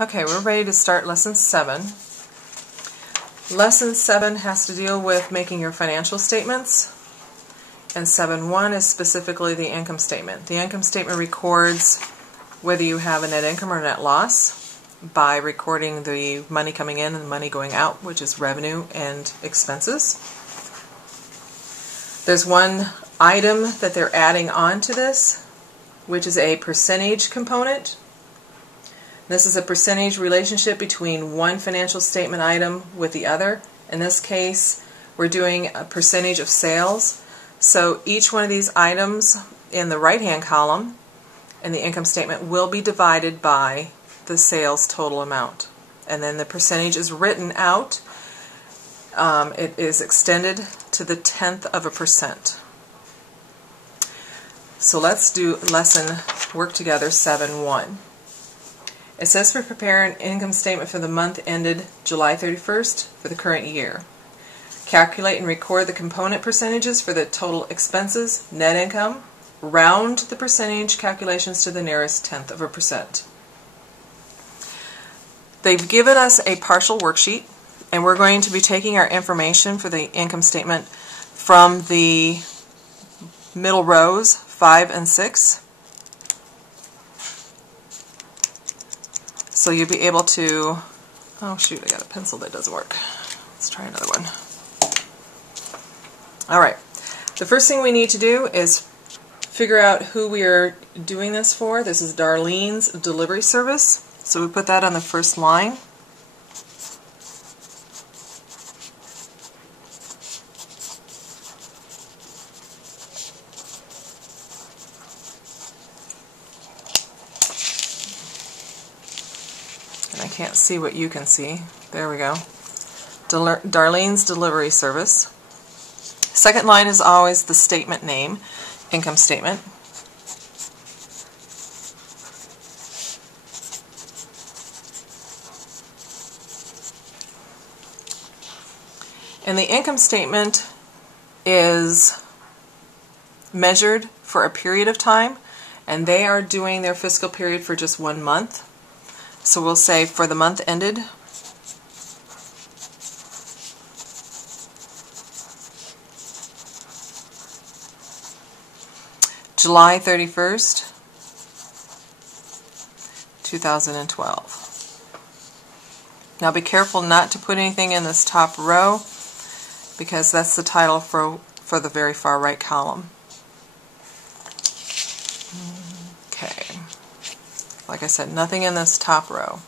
Okay, we're ready to start Lesson 7. Lesson 7 has to deal with making your financial statements, and 7.1 is specifically the income statement. The income statement records whether you have a net income or net loss by recording the money coming in and the money going out, which is revenue and expenses. There's one item that they're adding on to this, which is a percentage component. This is a percentage relationship between one financial statement item with the other. In this case, we're doing a percentage of sales. So each one of these items in the right-hand column in the income statement will be divided by the sales total amount. And then the percentage is written out. It is extended to the 1/10%. So let's do lesson work together 7.1. It says to prepare an income statement for the month ended July 31st for the current year. Calculate and record the component percentages for the total expenses, net income, round the percentage calculations to the nearest 1/10%. They've given us a partial worksheet, and we're going to be taking our information for the income statement from the middle rows 5 and 6. So you'll be able to, oh shoot, I got a pencil that doesn't work. Let's try another one. Alright, the first thing we need to do is figure out who we are doing this for. This is Darlene's delivery service. So we put that on the first line. I can't see what you can see. There we go. Darlene's delivery service. Second line is always the statement name, income statement. And the income statement is measured for a period of time, and they are doing their fiscal period for just 1 month. So we'll say for the month ended July 31st, 2012. Now be careful not to put anything in this top row, because that's the title for the very far right column. Okay. Like I said, nothing in this top row.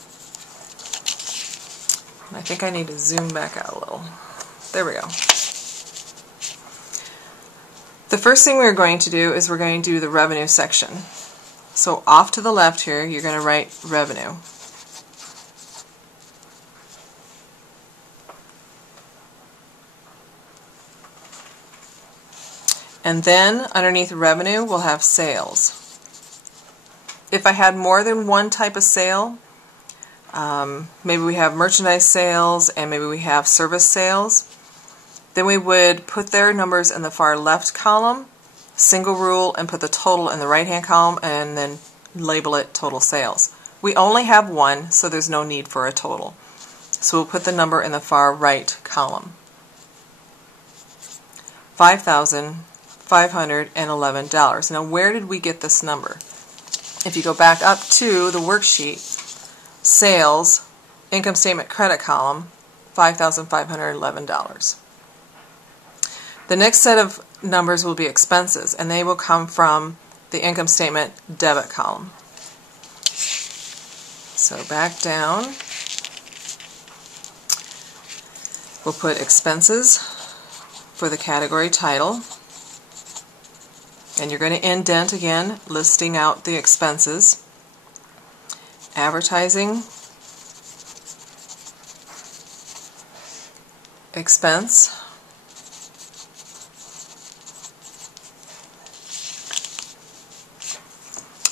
I think I need to zoom back out a little. There we go. The first thing we're going to do is we're going to do the revenue section. So off to the left here, you're going to write revenue. And then underneath revenue, we'll have sales. If I had more than one type of sale, maybe we have merchandise sales and maybe we have service sales, then we would put their numbers in the far left column, single rule, and put the total in the right hand column, and then label it total sales. We only have one, so there's no need for a total. So we'll put the number in the far right column. $5,511. Now where did we get this number? If you go back up to the worksheet, sales, income statement credit column, $5,511. The next set of numbers will be expenses, and they will come from the income statement debit column. So back down, we'll put expenses for the category title. And you're going to indent again, listing out the expenses. Advertising, expense,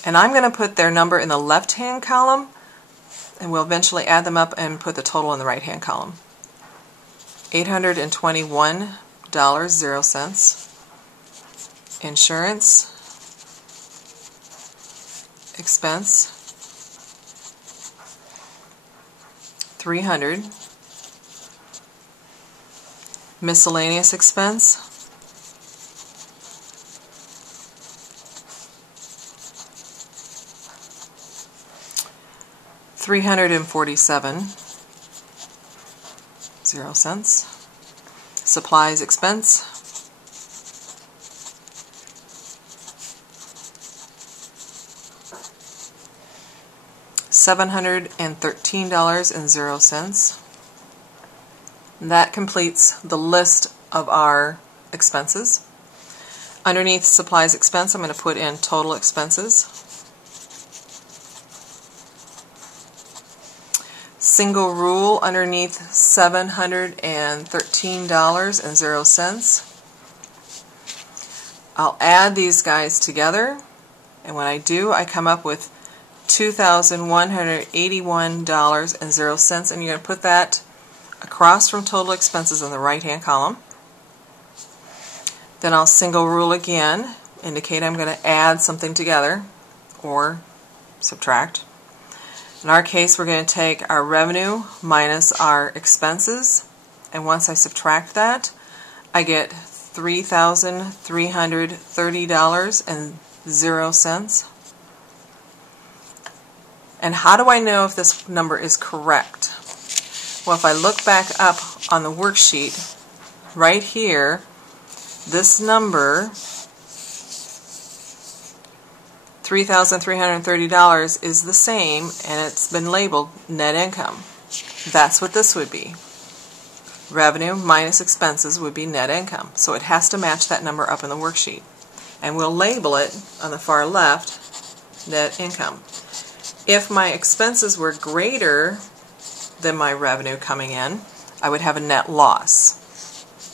and I'm going to put their number in the left-hand column, and we'll eventually add them up and put the total in the right-hand column. $821.00. Insurance, expense, $300. Miscellaneous expense, $347.00. Supplies expense, $713.00. That completes the list of our expenses. Underneath supplies expense, I'm going to put in total expenses. Single rule underneath $713.00. I'll add these guys together, and when I do, I come up with $2,181.00, and you're going to put that across from total expenses in the right-hand column. Then I'll single rule again, indicate I'm going to add something together or subtract. In our case, we're going to take our revenue minus our expenses, and once I subtract that, I get $3,330.00. And how do I know if this number is correct? Well, if I look back up on the worksheet, right here, this number, $3,330, is the same, and it's been labeled net income. That's what this would be. Revenue minus expenses would be net income. So it has to match that number up in the worksheet. And we'll label it on the far left, net income. If my expenses were greater than my revenue coming in, I would have a net loss.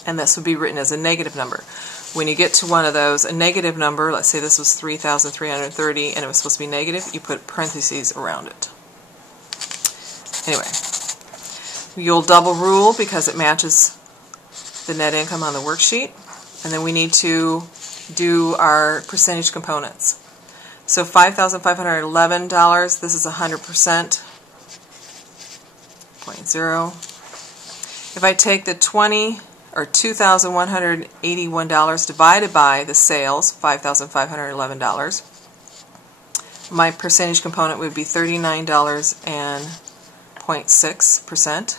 And this would be written as a negative number. When you get to one of those, a negative number, let's say this was 3,330 and it was supposed to be negative, you put parentheses around it. Anyway, you'll double rule because it matches the net income on the worksheet. And then we need to do our percentage components. So $5,511, this is 100%. 0.0. If I take the $2,181 divided by the sales, $5,511, my percentage component would be 39.6%.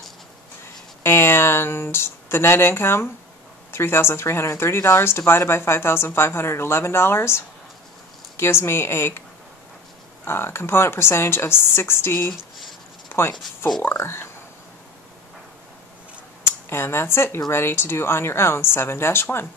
And the net income, $3,330 divided by $5,511, gives me a component percentage of 60.4%. And that's it. You're ready to do on your own 7-1.